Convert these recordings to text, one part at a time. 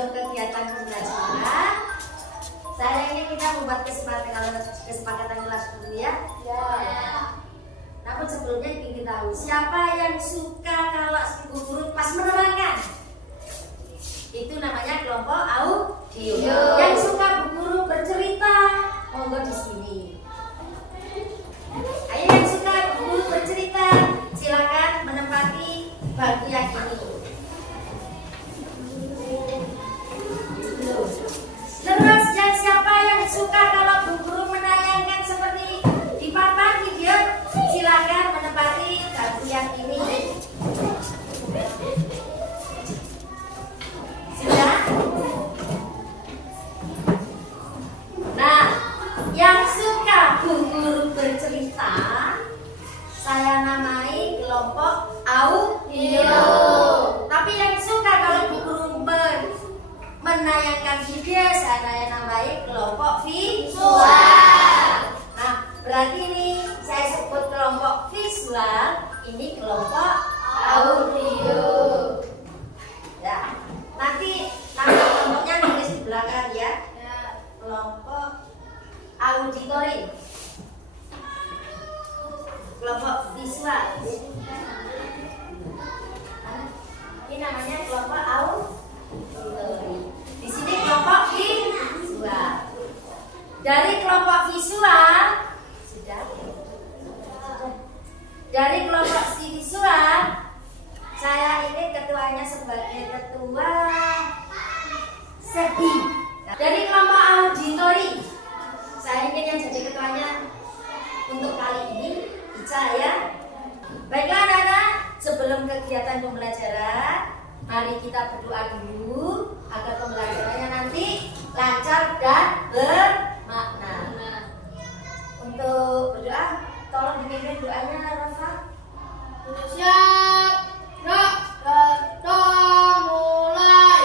sebelum kegiatan pembelajaran, saya ingin kita membuat kesepakatan kelas dulu ya. Namun sebelumnya ingin tahu siapa yang suka kalau ibu guru pas menerangkan. Itu namanya kelompok audio. Yang suka bu guru bercerita, monggo di sini. Ayo yang suka bu guru bercerita, silakan menempati bangku yang ini. Terus yang siapa yang suka kalau bu guru menayangkan seperti di papan video, silakan menempati bangku yang ini. Sudah? Nah, yang suka bu guru bercerita, saya namai kelompok audio. Tapi yang suka kalau bu guru menayangkan video, saya namai kelompok visual. Nah, berarti ini saya sebut kelompok visual, ini kelompok audio. Ya, nanti nama kelompoknya nulis di belakang ya. Kelompok auditory, kelompok visual. Ini namanya kelompok auditory. Di sini kelompok visual. Dari kelompok visual sudah. Dari kelompok visual, saya ini ketuanya sebagai ketua SEBI. Dari kelompok auditori, saya ingin yang jadi ketuanya untuk kali ini Ica ya. Baiklah anak-anak, sebelum kegiatan pembelajaran, mari kita berdoa dulu agar pembelajarannya nanti lancar dan bermakna. Untuk berdoa, tolong dipimpin doanya Rafa. Siap, gerak, dan mulai.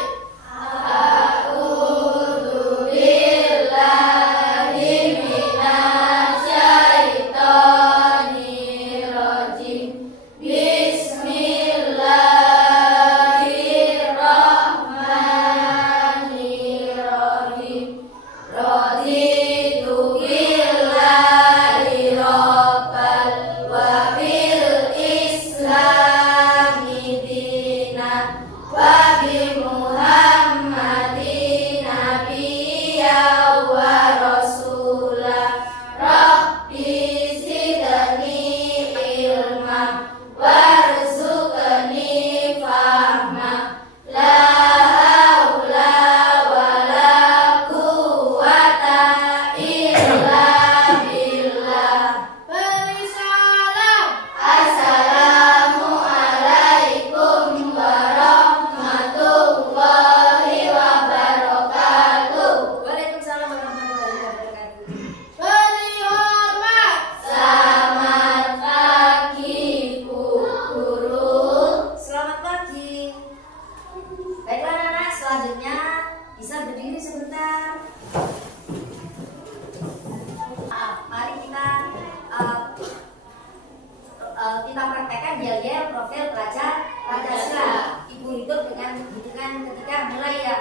Kita praktekkan yel-yel profil pelajar Pancasila. Ibu hitung dengan hitungan ketiga mulai ya.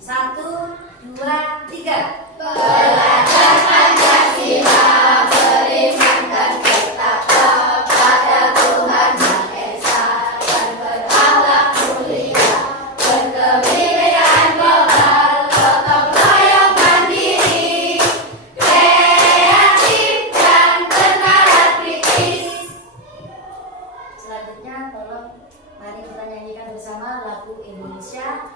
1, 2, 3. Belajar Pancasila, beriman tetap kepada Tuhan Yang Esa, dan berakhlak mulia, berkebudayaan global, gotong royong mandiri, kreatif dan bernalar kritis. Selanjutnya tolong mari kita nyanyikan bersama lagu Indonesia,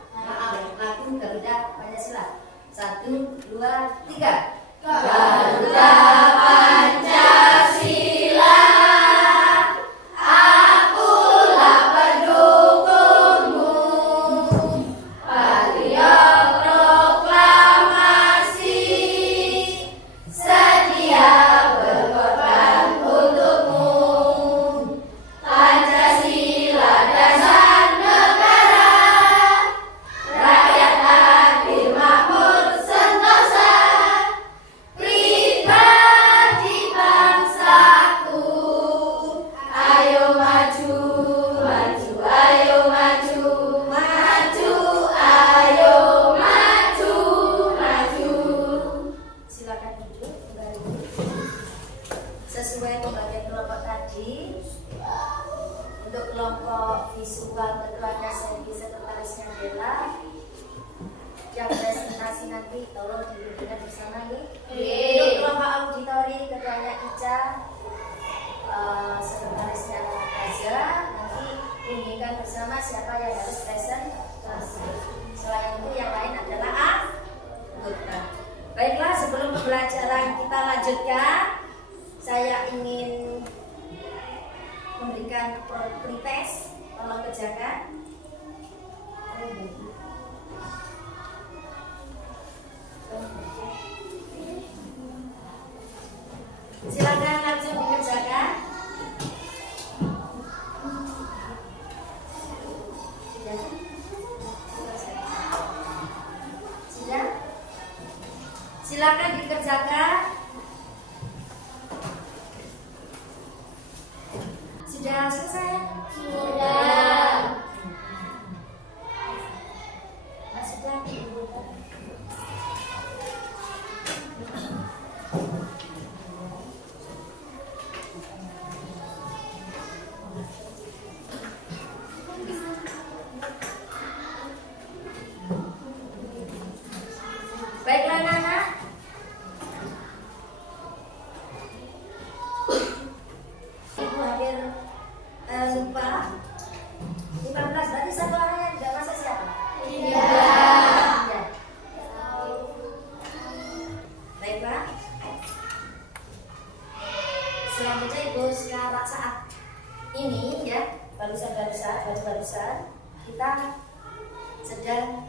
lagu Garuda Pancasila. 1, 2, 3. Garuda Pancasila, akulah pendukungmu. Patriot proklamasi, sedia berkorban untukmu. Pancasila dasar negara, rakyat adil makmur sentosa, pribadi ketuanya Sandy, sekretarisnya Bella. Yang presentasi nanti tolong didudukkan bersama ya. Untuk kelompok auditori ketuanya Ica, sekretarisnya Raja. Nanti bimbingkan bersama siapa yang harus presentasi. Selain itu yang lain adalah anggota. Baiklah, sebelum pembelajaran kita lanjutkan, saya ingin memberikan pretest. Tolong kerjakan. Silakan langsung dikerjakan. Sudah? Silakan dikerjakan. Sudah selesai? Sudah. Sudah. Baiklah Nana. Ibu hampir lupa. 15 berarti satu orang yang tidak masuk siapa? Tidak. Baiklah. Selanjutnya Ibu sekarang saat ini ya, barusan kita sedang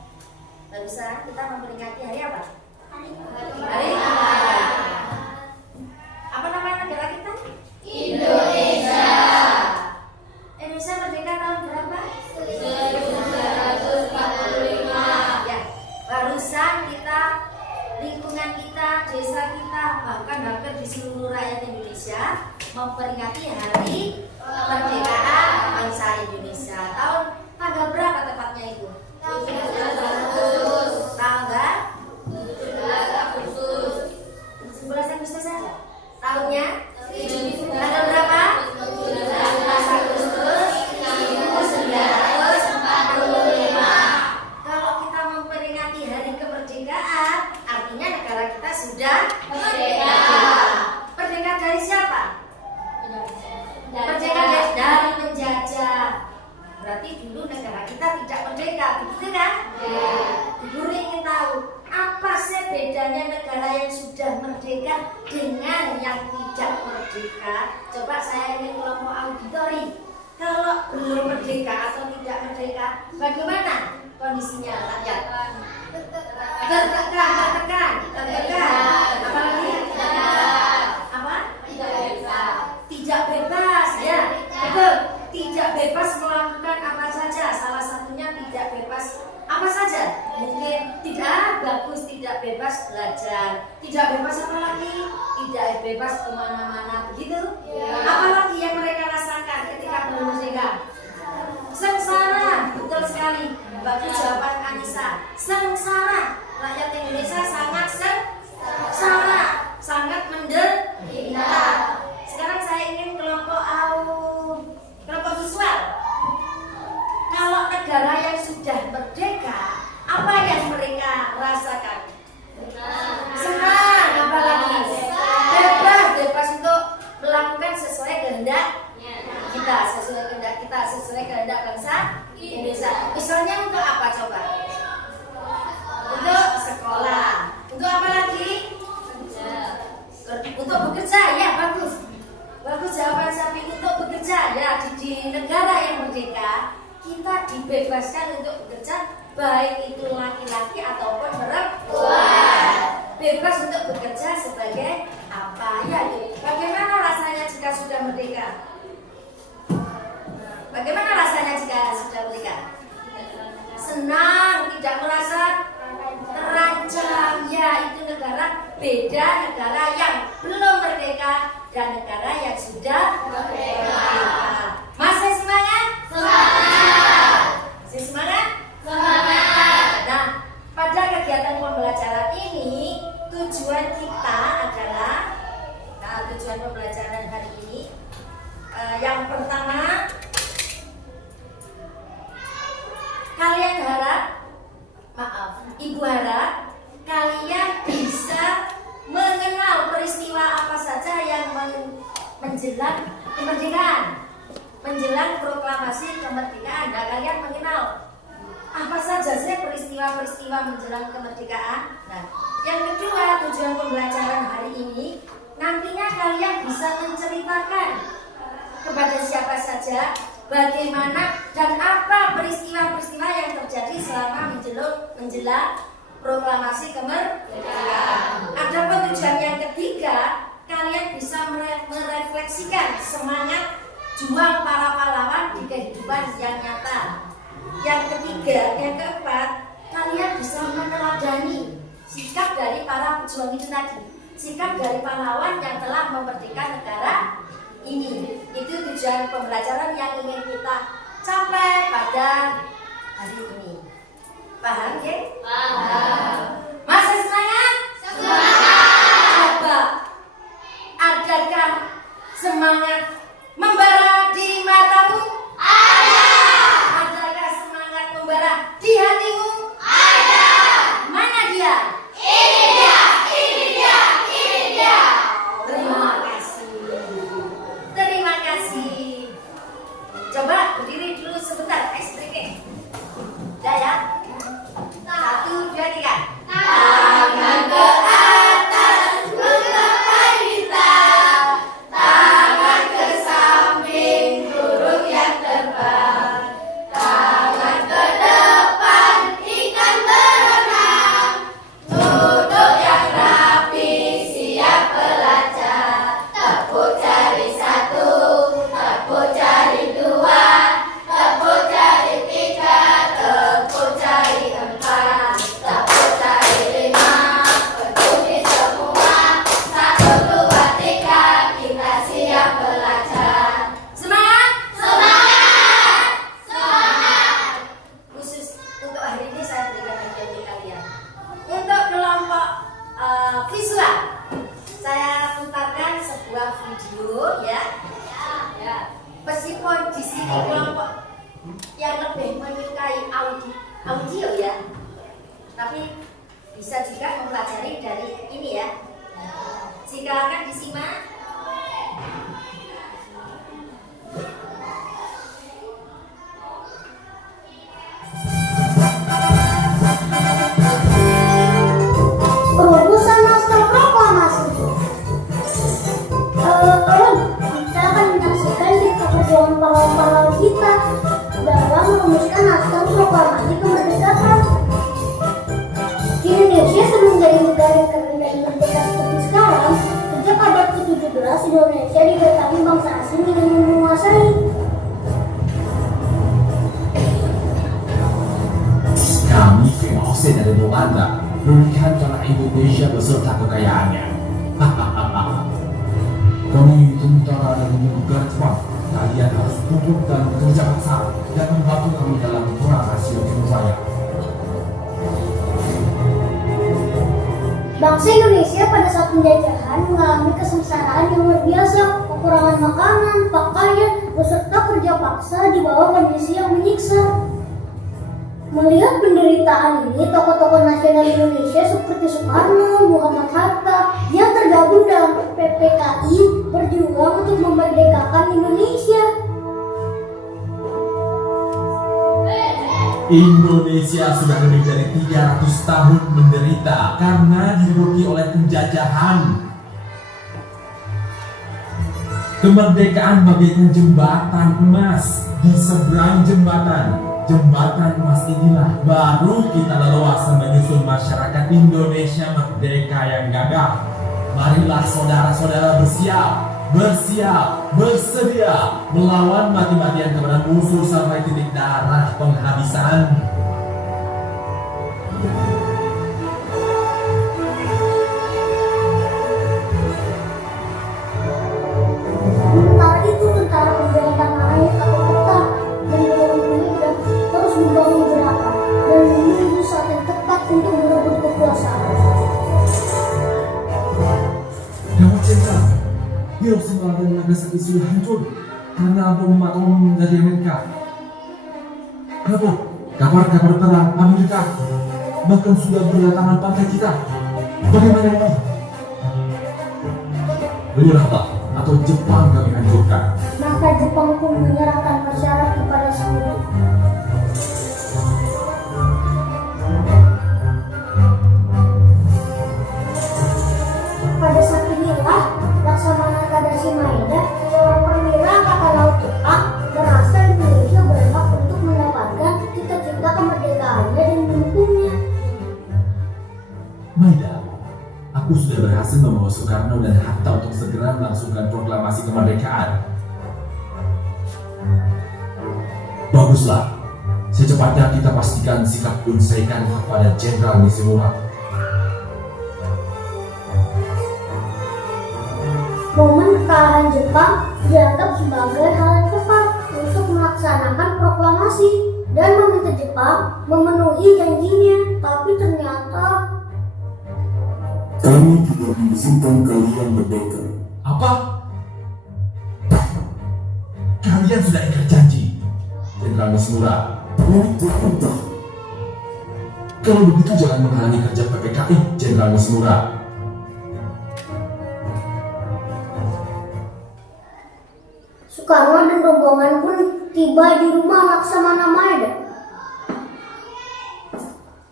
kita memperingati hari apa? Hari apa nama negara kita? Indonesia. Indonesia merdeka tahun berapa? 1945. Ya, barusan kita, lingkungan kita, desa kita, bahkan hampir di seluruh rakyat Indonesia memperingati hari kemerdekaan bangsa Indonesia. Tanggal berapa tepatnya Ibu? Tanggal 11 Agustus saja. Tahunnya? Tanggal berapa? 17 Agustus 1945. Kalau kita memperingati hari kemerdekaan, artinya negara kita sudah Merdeka. Merdeka dari siapa? Merdeka dari penjajah. Berarti dulu negara kita tidak merdeka, begitu kan? Ya. Ibu ingin tahu apa sih bedanya negara yang sudah merdeka dengan yang tidak merdeka? Coba saya ingin kelompok auditori. Kalau belum merdeka atau tidak merdeka, bagaimana kondisinya rakyat? Tertekan. Apalagi? Apa? Tidak bebas, ya. Betul. Tidak bebas melakukan apa saja. Salah satunya tidak bebas apa saja. Mungkin tidak bagus, tidak bebas belajar. Tidak bebas apa lagi? Tidak bebas kemana-mana, begitu? Apalagi yang mereka rasakan ketika belum merdeka? Sengsara, betul sekali. Bagus jawaban Anissa. Sengsara. Rakyat Indonesia sangat sengsara, sangat menderita. Sekarang saya ingin kelompok visual. Kalau negara yang sudah merdeka, apa yang mereka rasakan? Senang, apalagi bebas untuk melakukan sesuai kehendak kita, sesuai kehendak bangsa Indonesia. Misalnya untuk apa coba? Untuk sekolah. Untuk apa lagi? Untuk bekerja, ya bagus. Bagus jawaban Sapi. Untuk bekerja, ya di negara yang merdeka kita dibebaskan untuk bekerja, baik itu laki-laki ataupun perempuan. Bebas untuk bekerja sebagai apa ya? Bagaimana rasanya jika sudah merdeka? Bagaimana rasanya jika sudah merdeka? Senang, tidak merasa terancam. Ya, itu negara beda, negara yang belum merdeka dan negara yang sudah merdeka. Masih semangat? Semangat. Masih semangat? Semangat. Nah, pada kegiatan pembelajaran ini tujuan kita adalah, tujuan pembelajaran hari ini yang pertama kemerdekaan. Menjelang proklamasi kemerdekaan. Nah, kalian mengenal apa saja sih peristiwa-peristiwa menjelang kemerdekaan? Nah, yang kedua, tujuan pembelajaran hari ini nantinya kalian bisa menceritakan kepada siapa saja bagaimana dan apa peristiwa-peristiwa yang terjadi selama menjelang proklamasi kemerdekaan. Adapun tujuan yang ketiga, kalian bisa merefleksikan semangat juang para pahlawan di kehidupan yang nyata. Yang ketiga, yang keempat, kalian bisa meneladani sikap dari para pejuang itu tadi, sikap dari pahlawan yang telah memerdekakan negara ini. Itu tujuan pembelajaran yang ingin kita capai pada hari ini. Paham ya? Paham. Masih semangat? Semangat. Coba, adakah semangat membara di matamu? Ada. Adakah semangat membara di hatimu? Ada. Mana dia? Ini dia, ini dia, ini dia. Terima kasih. Terima kasih. Coba berdiri dulu sebentar, break. Udah ya? 1, 2, 3. Tangan ke atas, menggapai bintang. Tangan ke samping, burung yang terbang. Tangan ke depan, ikan berenang. Duduk yang rapi, siap belajar. Tepuk jari 1, tepuk jari 2, tepuk jari 3, tepuk jari 4, tepuk jari 5. Berdiri semua, 1, 2, 3, kita siap belajar. Semangat! Semangat! Semangat! Khusus untuk hari ini saya berikan hadiah untuk kalian. Untuk kelompok visual, saya putarkan sebuah video ya. Ya. Meskipun di sini kelompok yang lebih menyukai audio ya, tapi bisa juga mempelajari dari ini ya. Silakan disimak. Perumusan naskah proklamasi. Kita akan menyaksikan kisah perjuangan pahlawan-pahlawan kita dalam merumuskan naskah proklamasi kemerdekaan. Indonesia sebelum menjadi negara keren dan merdeka seperti sekarang, sejak abad ke-17 Indonesia didatangi bangsa asing yang ingin menguasai. Kami Fiausen dari Belanda berikan tanah Indonesia beserta kekayaannya. Kami tentara dan negara Jepang, kalian harus tunduk dan bekerja keras dan membantu kami dalam perang Asia Timur Raya. Bangsa Indonesia pada saat penjajahan mengalami kesengsaraan yang luar biasa, kekurangan makanan, pakaian, beserta kerja paksa di bawah kondisi yang menyiksa. Melihat penderitaan ini, tokoh-tokoh nasional Indonesia seperti Soekarno, Muhammad Hatta yang tergabung dalam PPKI berjuang untuk memerdekakan Indonesia. Indonesia sudah lebih dari 300 tahun menderita karena diduduki oleh penjajahan. Kemerdekaan bagaikan jembatan emas di seberang jembatan. Jembatan emas inilah baru kita leluasa menyusun masyarakat Indonesia merdeka yang gagah. Marilah saudara-saudara bersiap, bersedia melawan mati-matian kepada musuh sampai titik darah penghabisan. Sementara itu tentara pembela tanah air atau PETA dan Dewan Pemuda terus membangun gerakan dan menunggu saat yang tepat untuk merebut kekuasaan. Gawat Jenderal, Hiroshima dan Nagasaki sudah hancur karena bom atom dari Amerika. Kabar-kabar perang Amerika bahkan sudah berdatangan pantai kita. Bagaimana ini? Lihatlah, atau Jepang kami hancurkan. Maka Jepang pun menyerahkan masyarakat kepada sekutu. Pada saat inilah Laksamana Tadashi Maeda, seorang perwira angkatan laut Jepang, merasa Indonesia berhak untuk mendapatkan cita-cita kemerdekaannya dan mendukungnya. Maeda, aku sudah berhasil membawa Soekarno dan Hatta untuk segera melangsungkan proklamasi kemerdekaan. Baguslah, secepatnya kita pastikan sikap Kun Seikan kepada Jenderal Nishimura. Momen kekalahan Jepang dianggap sebagai hal yang tepat untuk melaksanakan proklamasi dan meminta Jepang memenuhi janjinya. Tapi ternyata kami tidak mengizinkan kalian merdeka. Apa? Kalian sudah ingkar janji, Jenderal Nishimura. Untuk entah, Kalau begitu jangan menghalangi kerja PPKI, Jenderal Nishimura. Soekarno dan rombongan pun tiba di rumah Laksamana Maeda.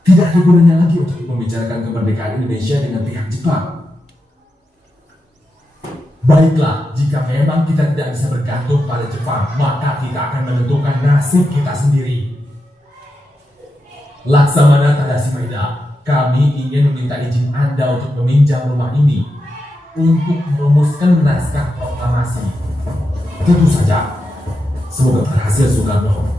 Tidak ada gunanya lagi untuk membicarakan kemerdekaan Indonesia dengan pihak Jepang. Baiklah, jika memang kita tidak bisa bergantung pada Jepang, maka kita akan menentukan nasib kita sendiri. Laksamana Tadashi Maeda, kami ingin meminta izin Anda untuk meminjam rumah ini untuk merumuskan naskah proklamasi. Tentu saja, semoga berhasil Soekarno.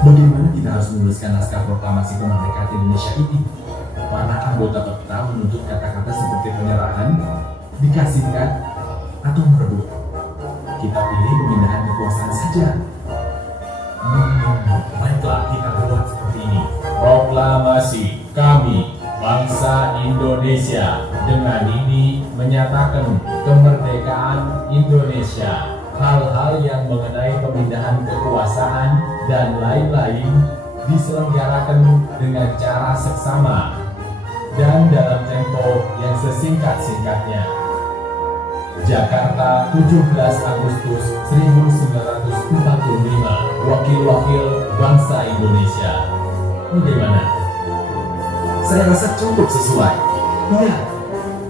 Bagaimana kita harus menuliskan naskah proklamasi kemerdekaan Indonesia ini? Para anggota peserta menuntut kata-kata seperti penyerahan, dikasihkan, atau merebut. Kita pilih pemindahan kekuasaan saja. Baiklah, kita buat seperti ini. Proklamasi kami, bangsa Indonesia, dengan ini menyatakan kemerdekaan Indonesia. Hal-hal yang mengenai pemindahan kekuasaan dan lain-lain diselenggarakan dengan cara seksama dan dalam tempo yang sesingkat-singkatnya. Jakarta, 17 Agustus 1945. Wakil-wakil bangsa Indonesia. Bagaimana? Saya rasa cukup sesuai. Iya,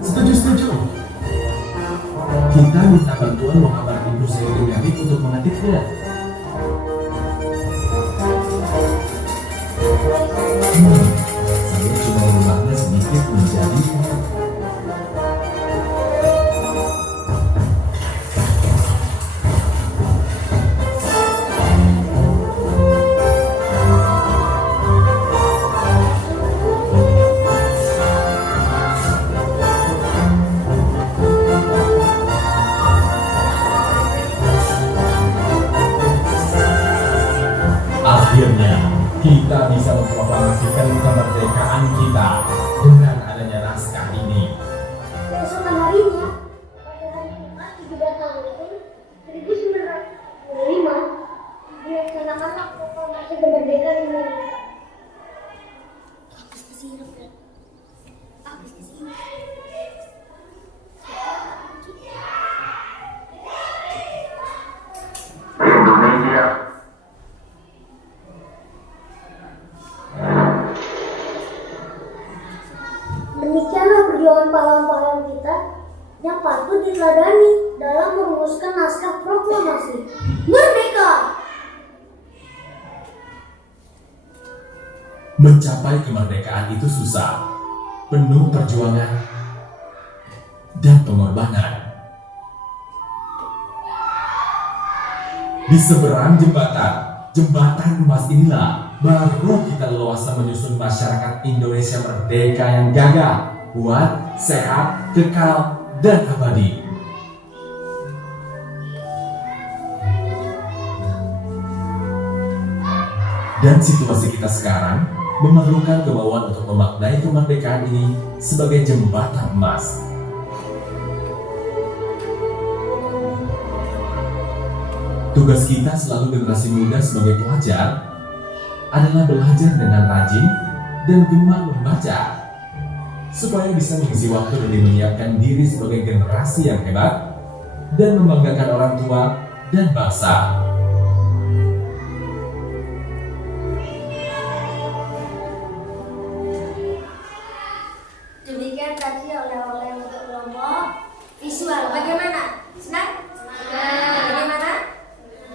setuju. Kita minta bantuan Muhammad Ibu Sayyidin Gabik untuk mengetiknya. Saya cuma merubahnya sedikit menjadi akhirnya kita bisa memproklamasikan kemerdekaan kita dengan adanya naskah ini. Keesokan harinya, pada hari Jumat 17 Agustus 1945, dilaksanakanlah proklamasi kemerdekaan Indonesia. Indonesia Demikianlah perjuangan pahlawan-pahlawan kita yang patut diteladani dalam merumuskan naskah proklamasi. Merdeka! Mencapai kemerdekaan itu susah, penuh perjuangan dan pengorbanan. Di seberang jembatan emas inilah baru kita leluasa menyusun masyarakat Indonesia merdeka yang gagah, kuat, sehat, kekal, dan abadi. Dan situasi kita sekarang memerlukan kemauan untuk memaknai kemerdekaan ini sebagai jembatan emas. Tugas kita selalu generasi muda sebagai pelajar adalah belajar dengan rajin dan gemar membaca, supaya bisa mengisi waktu dan menyiapkan diri sebagai generasi yang hebat dan membanggakan orang tua dan bangsa. Demikian tadi oleh-oleh untuk kelompok visual. Bagaimana? Senang? Bagaimana?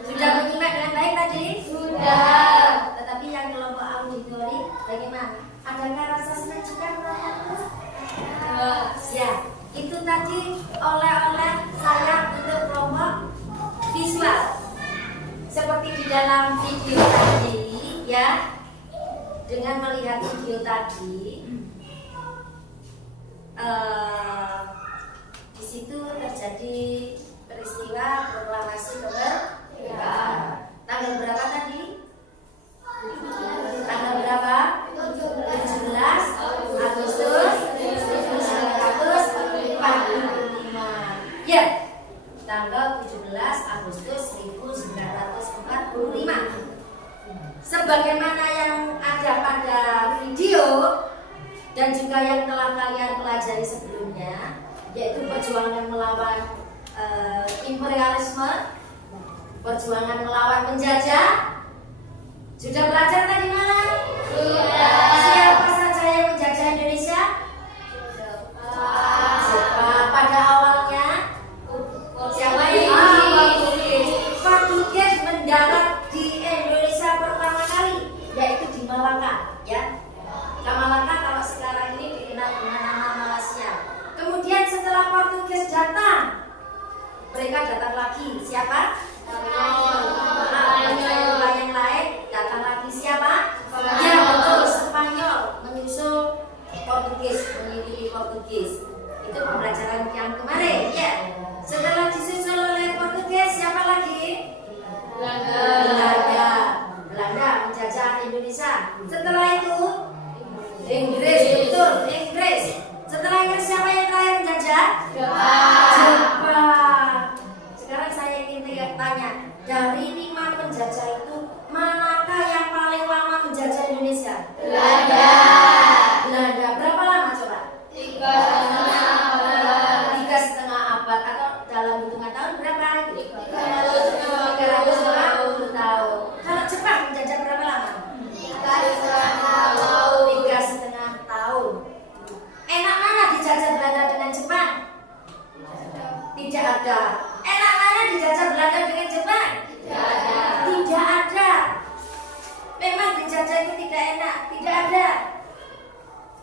Sudah menyimak dengan baik tadi? Sudah. Tetapi yang kelompok auditori bagaimana? Adakah rasa senang juga melakukan? Ya, itu tadi oleh-oleh saya untuk kelompok visual. Seperti di dalam video tadi, ya. Dengan melihat video tadi, di situ terjadi peristiwa proklamasi kemerdekaan. Tanggal berapa tadi? Tanggal berapa? 17 Agustus 1945. Ya, tanggal 17 Agustus 1945. Sebagaimana yang ada pada video dan juga yang telah kalian pelajari sebelumnya, yaitu perjuangan melawan imperialisme, perjuangan melawan penjajah. Sudah belajar tadi malam? Sudah. Siapa saja yang menjajah Indonesia? Jepang. Pada awalnya siapa yang Portugis mendarat di Indonesia pertama kali, yaitu di Malaka, ya. Malaka kalau sekarang ini dikenal dengan nama Malaysia. Kemudian setelah Portugis datang, mereka datang lagi. Siapa? Bangsa yang lain datang lagi. Siapa? Ya betul, Spanyol menyusul Portugis, mengikuti Portugis. Itu pembelajaran yang kemarin, ya. Setelah disusul oleh Portugis, siapa lagi? Belanda menjajah Indonesia. Setelah itu Inggris, betul, Inggris. Setelah Inggris siapa yang terakhir menjajah? Jepang. Sekarang saya ingin tanya, dari 5 penjajah itu manakah yang paling lama menjajah Indonesia? Belanda. Belanda. Berapa lama coba? 3,5 abad atau dalam hitungan tahun berapa? 350 tahun. Kalau Jepang menjajah berapa lama? 3,5 tahun. Enak mana dijajah Belanda dengan Jepang? Tidak ada. Enak mana dijajah Belanda dengan Jepang? Tidak ada. Memang dijajah itu tidak enak. Tidak ada.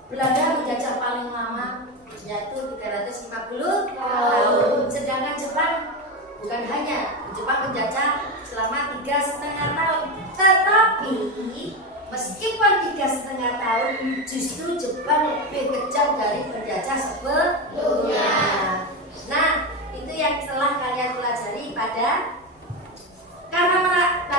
Belanda menjajah paling lama, yaitu 350 tahun. Sedangkan Jepang bukan hanya, Jepang menjajah selama 3,5 tahun. Tetapi meskipun 3,5 tahun, justru Jepang lebih kejam dari penjajah sebelumnya. Nah, itu yang telah kalian pelajari pada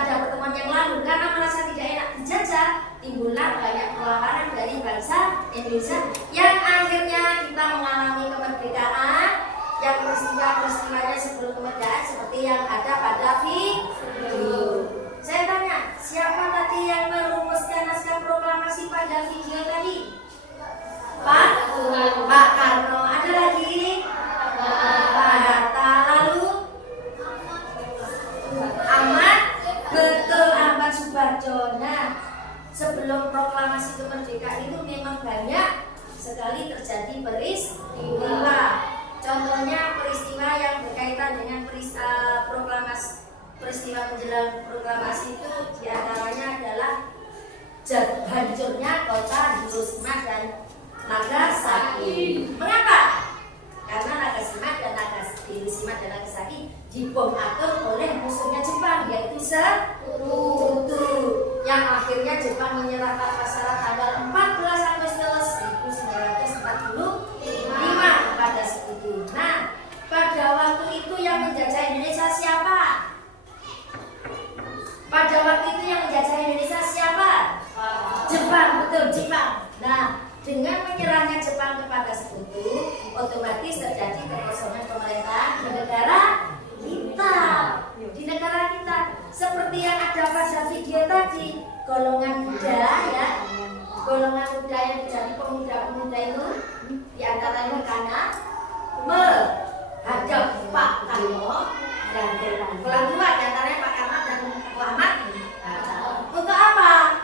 pertemuan yang lalu. Karena merasa tidak enak dijajah, timbullah banyak perlawanan dari bangsa Indonesia yang akhirnya kita mengalami kemerdekaan, yang peristiwanya sebelum kemerdekaan seperti yang ada pada video. Saya tanya, siapa tadi yang merumuskan naskah proklamasi pada video tadi? Pak Karno. Ada lagi? Pak Hatta. Lalu Ahmad Subarjo. Nah, sebelum proklamasi kemerdekaan itu memang banyak sekali terjadi peristiwa. Contohnya peristiwa yang berkaitan dengan peristiwa menjelang proklamasi itu diantaranya adalah hancurnya kota Hiroshima dan Nagasaki. Mengapa? Karena Hiroshima dan Nagasaki dibom atom oleh musuhnya Jepang, yaitu Sekutu, yang akhirnya Jepang menyerahkan masalah tanggal 14 Agustus 1945 pada Sekutu. Nah, pada waktu itu yang menjajah Indonesia siapa? Pada waktu itu yang menjajah Indonesia siapa? Jepang, betul, Jepang. Nah, dengan menyerahnya Jepang kepada Sekutu, otomatis terjadi kekosongan pemerintahan di negara kita. Seperti yang ada pada video tadi, golongan muda ya, golongan muda yang menjadi pemuda-pemuda itu diantaranya karena menghadap Pak Karno dan orang tua diantaranya Pak Karno dan Muhammad. Untuk apa?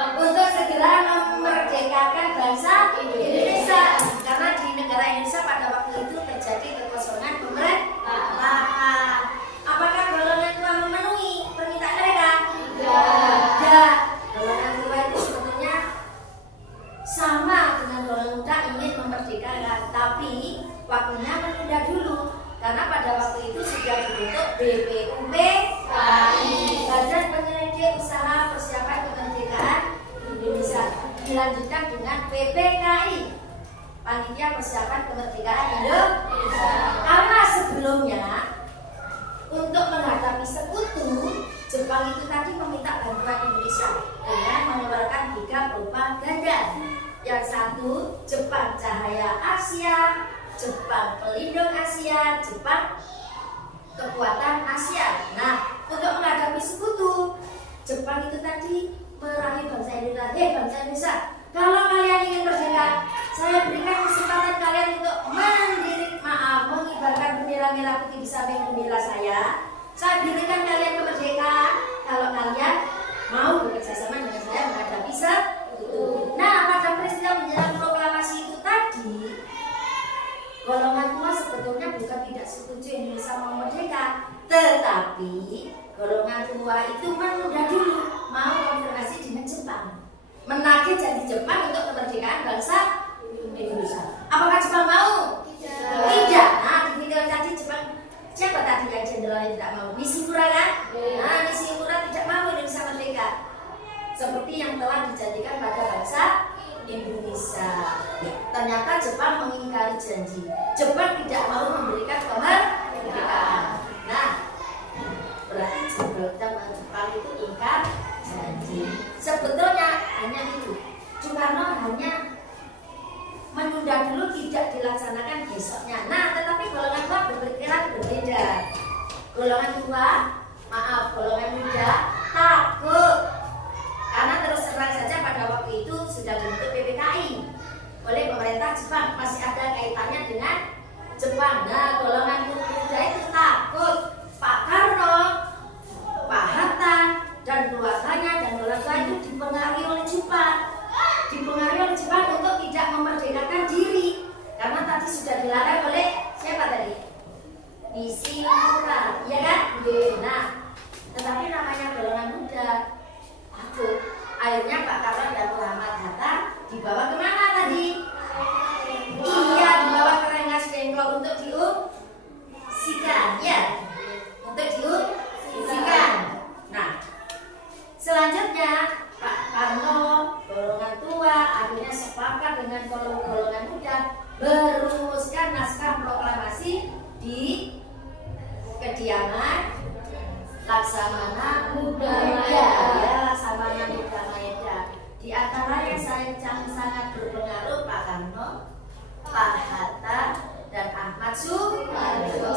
Untuk segera memerdekakan bangsa Indonesia, karena di negara Indonesia pada waktu itu terjadi kekosongan pemerintahan. Apakah golongan tua memenuhi permintaan mereka? Tidak. Golongan tua itu sebetulnya sama dengan golongan muda ingin memerdekakan, tapi waktunya menunda dulu karena pada waktu itu sudah dibentuk BPUPKI, Badan Penyelidik Usaha Persiapan Kemerdekaan Indonesia, dilanjutkan dengan PPKI, Panitia Persiapan Kemerdekaan Indonesia. Karena sebelumnya untuk menghadapi sekutu, Jepang itu tadi meminta bantuan Indonesia dengan mengeluarkan 3 propaganda. Yang satu, Jepang Cahaya Asia, Jepang Pelindung Asia, Jepang Kekuatan Asia. Nah, untuk menghadapi sekutu, Jepang itu tadi meraih bangsa Indonesia. Bangsa Indonesia, kalau kalian ingin merdeka, saya berikan kesempatan kalian untuk mengibarkan bendera merah putih di samping bendera saya. Saya berikan kalian kemerdekaan kalau kalian mau bekerja sama dengan saya menghadapi sekutu. Nah, pada peristiwa menjelang proklamasi itu tadi, golongan tua sebetulnya bukan tidak setuju Indonesia mau merdeka, tetapi golongan tua itu menunda dulu, mau konfirmasi dengan Jepang, menagih janji Jepang untuk kemerdekaan bangsa Indonesia. Apakah Jepang mau? Tidak. Nah, di video tadi Jepang, siapa tadi yang jenderal yang tidak mau? Nishimura kan? Nah, Nishimura tidak mau Indonesia merdeka, seperti yang telah dijanjikan pada bangsa Indonesia. Ternyata Jepang mengingkari janji. Jepang tidak mau memberikan kemerdekaan. Nah, berarti Jepang itu ingkar janji. Sebetulnya hanya itu. Soekarno hanya menunda dulu, tidak dilaksanakan besoknya. Nah, tetapi golongan tua berpikiran berbeda. Golongan muda takut. Karena terus terang saja pada waktu itu sudah dibentuk PPKI oleh pemerintah Jepang, masih ada kaitannya dengan Jepang. Nah, golongan muda itu takut Pak Karno, Pak Hatta, dan keluarganya dan golongan tua itu dipengaruhi oleh Jepang. Dipengaruhi oleh Jepang untuk tidak memerdekakan diri, karena tadi sudah dilarang oleh siapa tadi? Nishimura, ya kan? Nah, tetapi namanya golongan muda. Akhirnya Pak Karno dan Muhammad Hatta dibawa kemana tadi? Iya, dibawa ke Rengas Dengklok untuk diungsikan, ya, untuk diungsikan. Nah, selanjutnya Pak Karno, golongan tua, akhirnya sepakat dengan golongan muda merumuskan naskah proklamasi di kediaman Laksamana Muda Maeda, Laksamana Muda Maeda. Di antara yang sangat berpengaruh Pak Karno, Pak Hatta, dan Ahmad Suharto.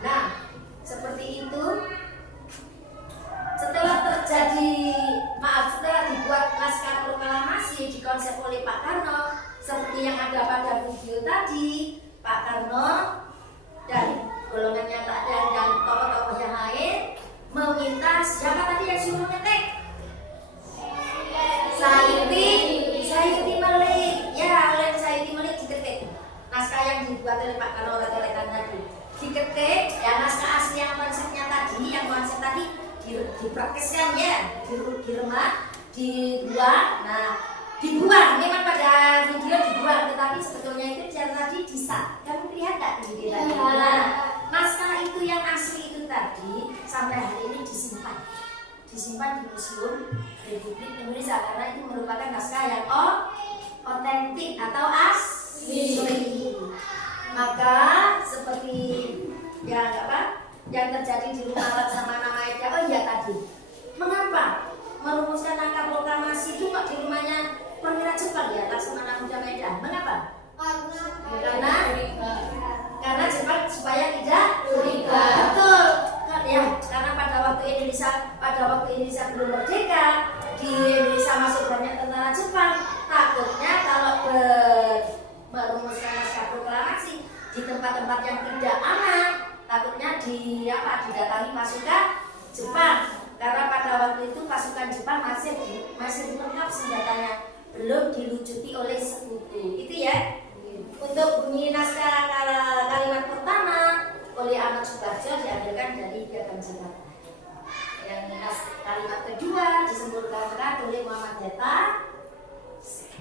Nah, seperti itu. Setelah dibuat naskah proklamasi dikonsep oleh Pak Karno, seperti yang ada pada video tadi, Pak Karno dan golongannya dan tokoh-tokoh yang lain meminta siapa tadi yang suruh ngetik? Saidi Melik, ya, oleh Saidi Melik diketik naskah yang dibuat oleh Pak Karno oleh tadi diketik, ya, naskah asli yang konsep tadi dipraktekkan, ya, dibuat. Nah, dibuang, memang pada video dibuang, tetapi sebetulnya itu tadi disat. Kamu lihat nggak di video tadi? Nah, naskah itu yang asli itu tadi sampai hari ini disimpan di Museum Republik Indonesia, karena itu merupakan naskah yang otentik atau asli. Maka seperti yang terjadi di rumah Laksamana Maeda. Oh iya tadi, mengapa merumuskan naskah proklamasi itu kok di rumahnya perwira Jepang, ya, Laksamana Muda Maeda? Mengapa? Karena Jepang supaya tidak curiga. Betul. Ya, karena pada waktu Indonesia pada di tempat-tempat yang tidak aman, takutnya didatangi pasukan Jepang. Karena pada waktu itu pasukan Jepang masih lengkap senjatanya, belum dilucuti oleh sekutu. Itu ya. Untuk bunyi naskah kalimat pertama oleh Ahmad Subarjo diambilkan dari Piagam Jakarta. Yang kalimat kedua disempurnakan oleh Muhammad Hatta.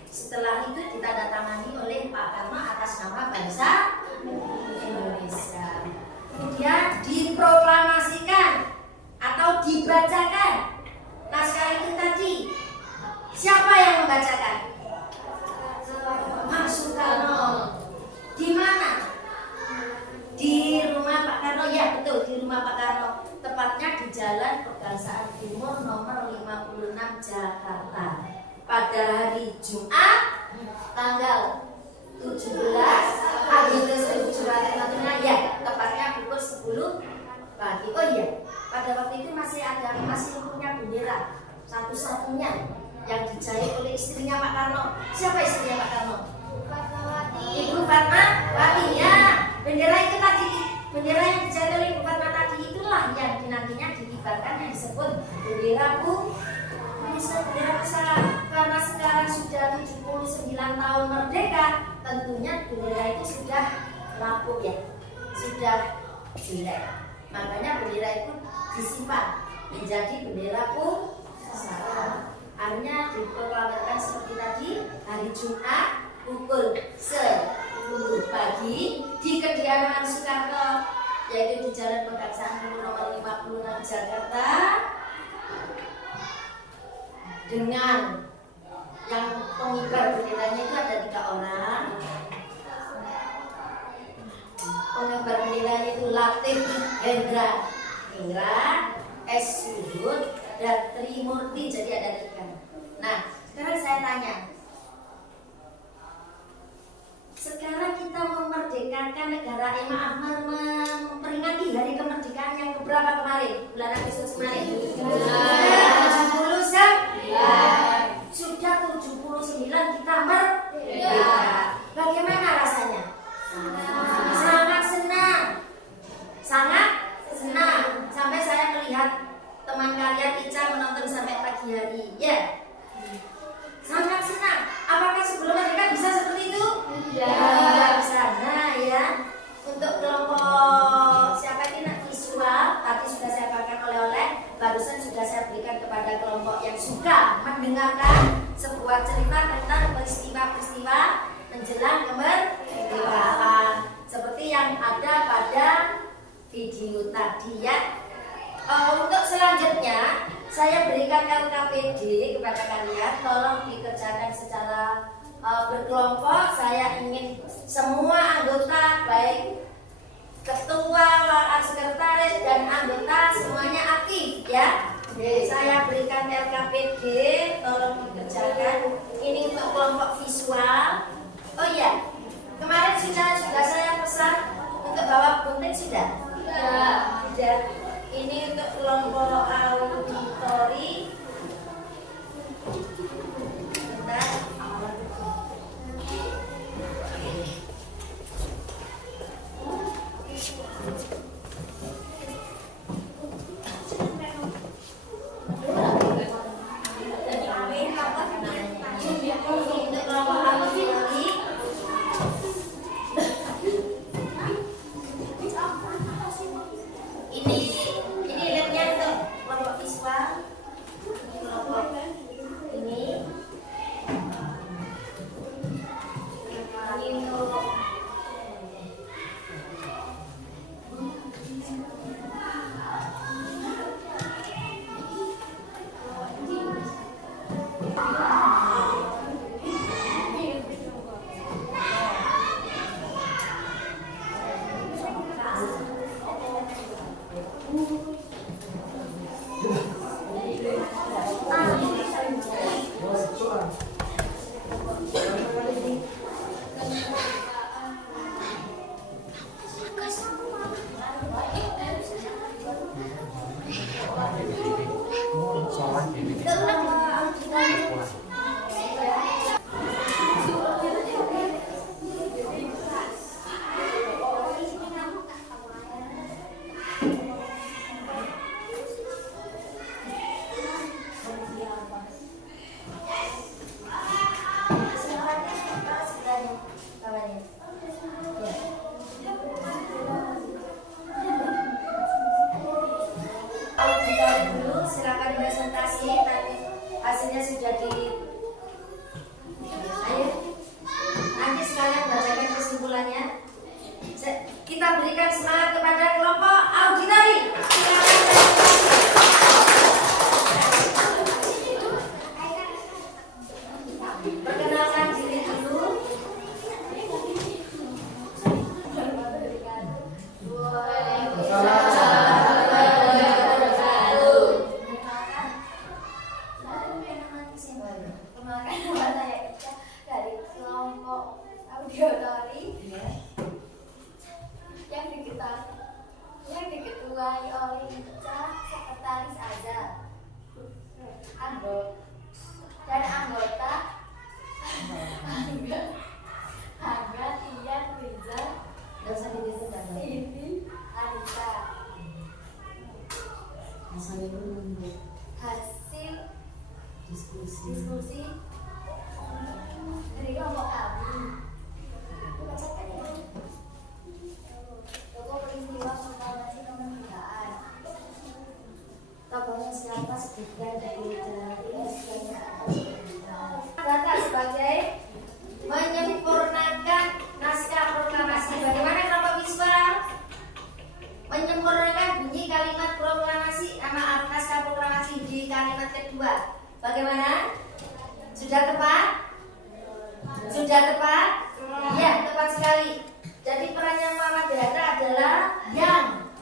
Setelah itu ditandatangani oleh Pak Karno atas nama bangsa Indonesia. Kemudian diproklamasikan atau dibacakan naskah itu tadi. Siapa yang membacakan? Mas Soekarno. Di mana? Di rumah Pak Karno. Ya betul, di rumah Pak Karno. Tepatnya di Jalan Pegangsaan Timur nomor 56 Jakarta. Pada hari Jumat tanggal 17 Agustus 1745, ya tepatnya pukul 10 pagi. Oh iya, pada waktu itu masih punya bendera satu-satunya yang dijahit oleh istrinya Pak Karno. Siapa istrinya Pak Karno? Ibu Fatmawati. Ya, bendera itu tadi, bendera yang dijahit oleh Ibu Fatmawati tadi itulah yang nantinya dikibarkan yang disebut bendera bendera pusaka. Karena sekarang sudah 79 tahun merdeka, tentunya bendera itu sudah lapuk ya, sudah jelek. Makanya bendera itu disimpan menjadi bendera pusaka. Akhirnya diproklamasikan seperti tadi hari Jumat pukul 10 pagi di kediaman Soekarno, yaitu di Jalan Pegangsaan Timur nomor 56 Jakarta, dengan yang pengibar benderanya itu ada 3 orang. Pengibar benderanya itu Latif Hendra S. Sudut dan Trimurti, jadi ada 3. Nah, sekarang saya tanya, sekarang kita memerdekakan negara, memperingati hari kemerdekaan yang keberapa kemarin? Bulan Agustus kemarin? 79. Sudah 79 kita merdeka. Bagaimana rasanya? Sangat senang. Sangat senang. Sampai saya melihat teman kalian Ica menonton sampai pagi hari. Ya. Sangat senang. Apakah sebelum mereka bisa seperti itu? Tidak bisa. Nah ya, untuk kelompok siapa ini visual tadi sudah saya berikan oleh-oleh. Barusan sudah saya berikan kepada kelompok yang suka mendengarkan sebuah cerita tentang peristiwa-peristiwa menjelang kemerdekaan seperti yang ada pada video tadi ya. Untuk selanjutnya saya berikan LKPD kepada kalian, tolong dikerjakan secara berkelompok. Saya ingin semua anggota, baik ketua, sekretaris dan anggota semuanya aktif ya. Saya berikan LKPD, tolong dikerjakan. Ini untuk kelompok visual. Oh iya, kemarin sudah saya pesan untuk bawa gunting sudah? Sudah. Ini untuk kelompok auditori. Bentar. Ini lihatnya untuk kelompok visual. kita berikan semangat kepada kelompok auditori. Perkenalkan diri dulu. Perkenalkan nama saya Ica dari kelompok auditori yang diketuai oleh Ica, sekretaris Azhar, dan anggota Angga, Tian, Rizal, Siti, Anissa. Hasil diskusi dari kelompok kami. Bacakan ya. Tokoh peristiwa proklamasi kemerdekaan. Tokohnya siapa? Sebutkan dari data sebagai menyempurnakan naskah proklamasi. Bagaimana kelompok visual? Menyempurnakan bunyi kalimat proklamasi, naskah proklamasi di kalimat kedua. Bagaimana? Sudah tepat? Sudah tepat? Ya, tepat sekali. Jadi perannya Muhammad Hatta adalah yang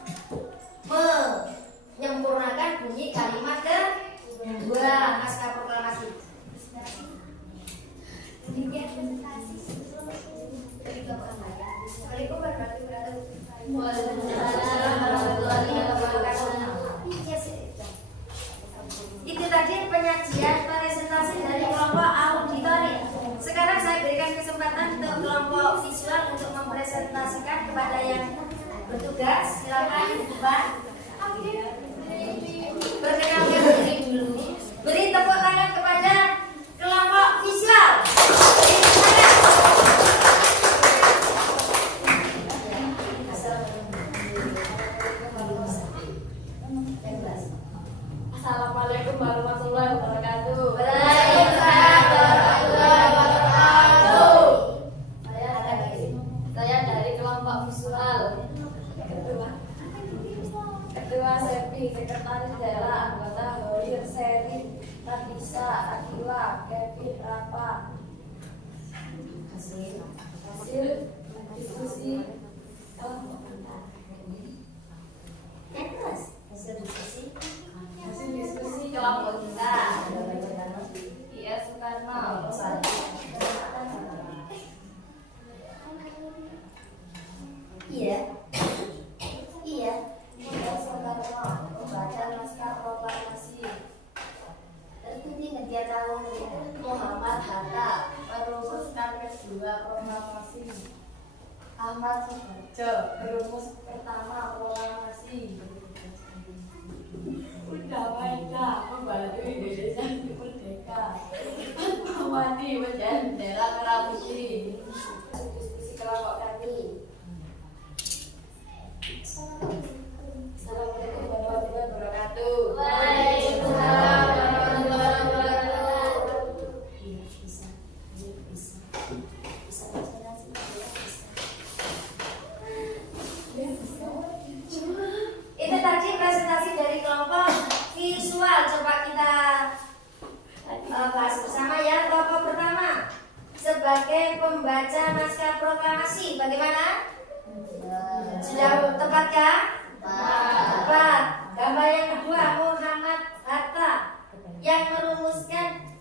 menyempurnakan bunyi kalimat kedua naskah proklamasi. Demikian presentasi dari kelompok saya. Assalamualaikum warahmatullahi wabarakatuh. Itu tadi penyajian presentasi dari kelompok auditori. Sekarang saya berikan kesempatan untuk kelompok visual untuk mempresentasikan kepada yang bertugas. Silakan Pak. Perkenalkan diri dulu. Beri tepuk tangan kepada kelompok visual. Assalamualaikum warahmatullahi wabarakatuh. Waalaikumsalam warahmatullahi wabarakatuh. Saya dari kelompok visual. Ketua Sepi, Sekretaris Daerah, anggota Holir, Seri, Radisa, Akila, Kevin, Rapa. Hasil diskusi hasil diskusi kelompok kita. Iya, Soekarno. Iya. Iya. Soekarno membaca naskah proklamasi. Tertinggi dia tahu. Muhammad Hatta merumuskan kedua proklamasi. Ahmad Suharjo merumus pertama proklamasi. Undang-undang membantu Indonesia merdeka. Fatmawati menjadi bendera merah putih. Diskusi kelompok kami. Assalamualaikum warahmatullahi wabarakatuh. Waalaikumsalam warahmatullahi wabarakatuh. Itu tadi presentasi dari kelompok visual. Coba kita bahas bersama ya. Kelompok pertama sebagai pembaca naskah proklamasi. Bagaimana? Sudah tepatkah? Tepat. Gambar yang kedua, Muhammad Hatta yang merumuskan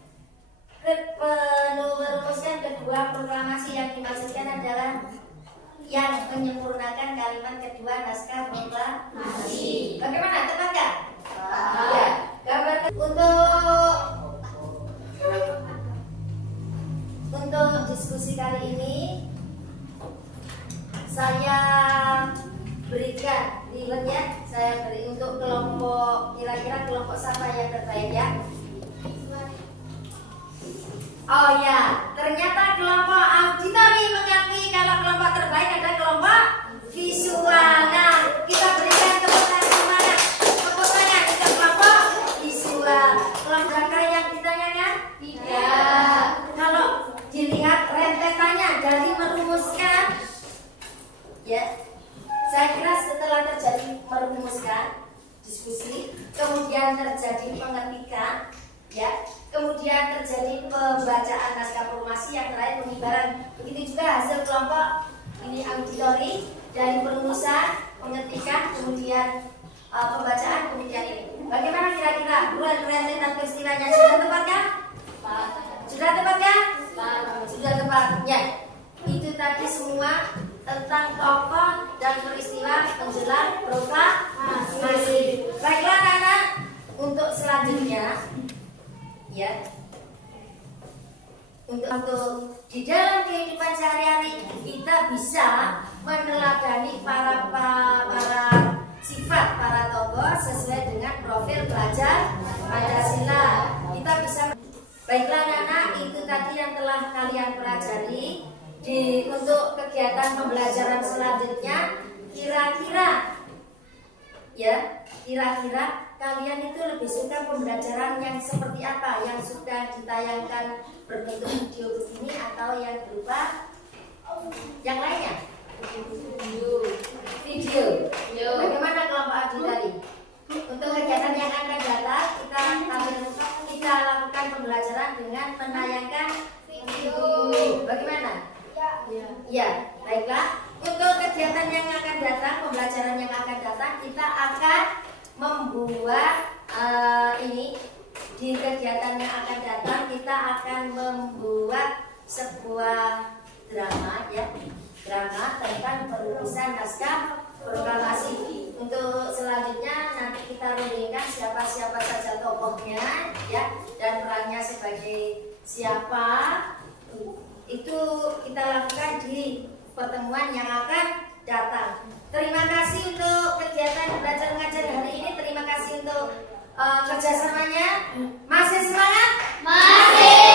kedua proklamasi. Yang dimaksudkan adalah yang menyempurnakan kalimat kedua naskah proklamasi. Bagaimana? Tepatkah? Ya. Gambar untuk diskusi kali ini saya berikan event ya. Saya beri untuk kelompok, kira-kira kelompok siapa yang terbaik ya? Oh ya, ternyata kelompok auditori mengakui kalau kelompok terbaik ada kelompok visual. Nah, kita berikan tepuk tangan semangat. Tepuk tangan untuk kelompok visual. Kelompok yang ditanyakan? Tidak. Kalau dilihat rentetannya dari merumuskan ya dari perumusan, pengetikan, kemudian pembacaan, kemudian ini. Bagaimana kira-kira rentetan peristiwanya? Sudah tepat kan? Sudah tepat kan? Sudah tepat. Ya. Itu tadi semua tentang tokoh dan peristiwa menjelang proklamasi. Baiklah anak-anak, untuk selanjutnya ya, untuk di dalam kehidupan sehari-hari kita bisa meneladani para sifat para tokoh sesuai dengan profil pelajar Pancasila. Kita bisa. Baiklah anak-anak, itu tadi yang telah kalian pelajari. Untuk kegiatan pembelajaran selanjutnya, kira-kira kalian itu lebih suka pembelajaran yang seperti apa? Yang sudah ditayangkan berbentuk video begini atau yang berupa yang lainnya? Video. Bagaimana kelompok Adi tadi? Untuk kegiatan yang akan datang, kita lakukan pembelajaran dengan menayangkan video. Bagaimana? Ya, baiklah. Untuk kegiatan yang akan datang, pembelajaran yang akan datang, kita akan membuat di kegiatan yang akan datang kita akan membuat sebuah drama tentang penulisan naskah proklamasi. Untuk selanjutnya nanti kita rundingkan siapa saja tokohnya ya, dan perannya sebagai siapa. Itu kita lakukan di pertemuan yang akan datang. Terima kasih untuk kegiatan belajar mengajar hari ini. Terima kasih untuk kerjasamanya. Masih semangat? Masih.